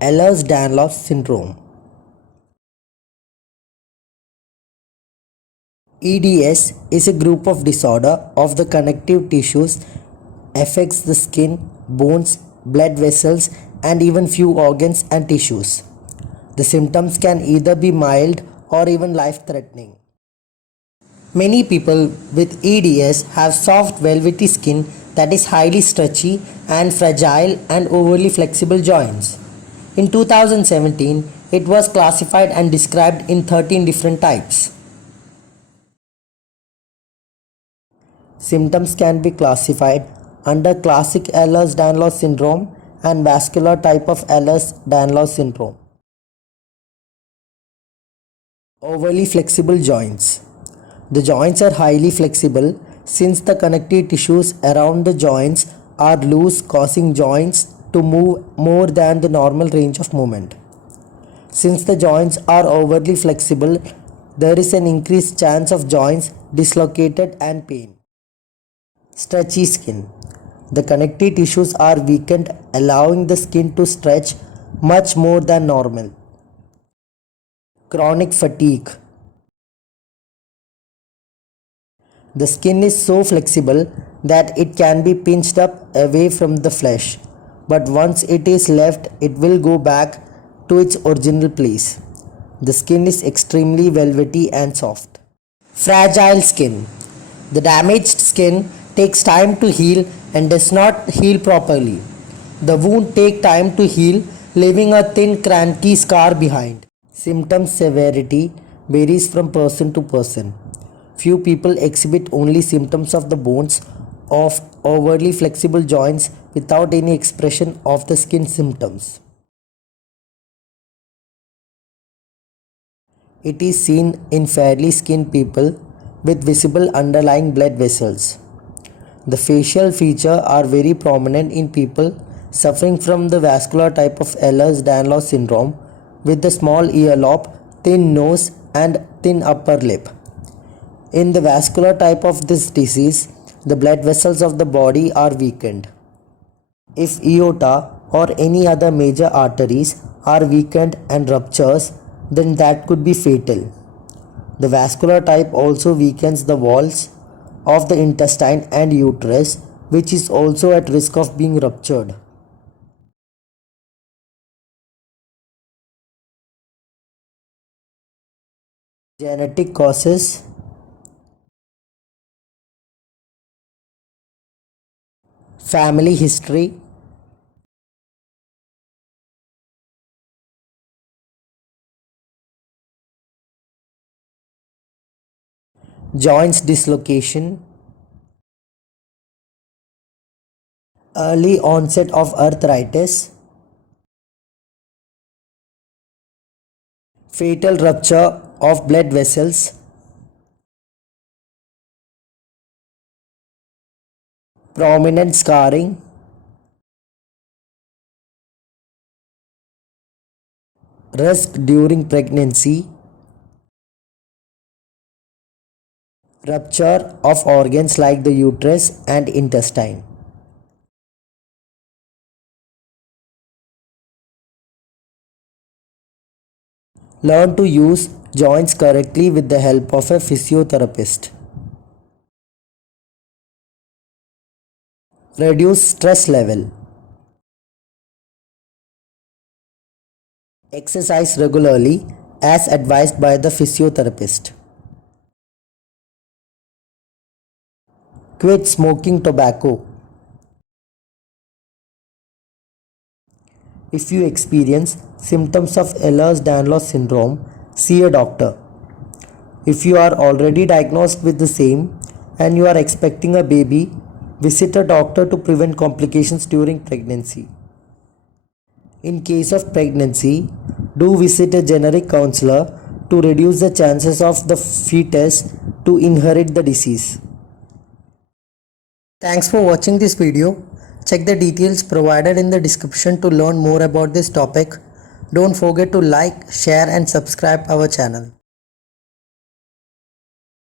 Ehlers-Danlos syndrome. EDS is a group of disorder of the connective tissues, affects the skin, bones, blood vessels, and even few organs and tissues. The symptoms can either be mild or even life-threatening. Many people with EDS have soft velvety skin that is highly stretchy and fragile and overly flexible joints. In 2017, it was classified and described in 13 different types. Symptoms can be classified under classic Ehlers-Danlos syndrome and vascular type of Ehlers-Danlos syndrome. Overly flexible joints. The joints are highly flexible since the connective tissues around the joints are loose, causing joints to move more than the normal range of movement. Since the joints are overly flexible, there is an increased chance of joints dislocated and pain. Stretchy skin. The connective tissues are weakened, allowing the skin to stretch much more than normal. Chronic fatigue. The skin is so flexible that it can be pinched up away from the flesh, but once it is left, it will go back to its original place. The skin is extremely velvety and soft. Fragile skin. The damaged skin takes time to heal and does not heal properly. The wound takes time to heal, leaving a thin, cranky scar behind. Symptom severity varies from person to person. Few people exhibit only symptoms of the bones of overly flexible joints without any expression of the skin symptoms. It is seen in fairly skinned people with visible underlying blood vessels. The facial features are very prominent in people suffering from the vascular type of Ehlers-Danlos syndrome with the small earlobe, thin nose, and thin upper lip. In the vascular type of this disease, the blood vessels of the body are weakened. If aorta or any other major arteries are weakened and ruptures, then that could be fatal. The vascular type also weakens the walls of the intestine and uterus, which is also at risk of being ruptured. Genetic causes. Family history. Joints dislocation. Early onset of arthritis. Fatal rupture of blood vessels. Prominent scarring. Risk during pregnancy. Rupture of organs like the uterus and intestine. Learn to use joints correctly with the help of a physiotherapist. Reduce stress level. Exercise regularly as advised by the physiotherapist. Quit smoking tobacco. If you experience symptoms of Ehlers-Danlos syndrome, see a doctor. If you are already diagnosed with the same and you are expecting a baby, visit a doctor to prevent complications during pregnancy. In case of pregnancy, do visit a generic counselor to reduce the chances of the fetus to inherit the disease. Thanks for watching this video. Check the details provided in the description to learn more about this topic. Don't forget to like, share and subscribe our channel.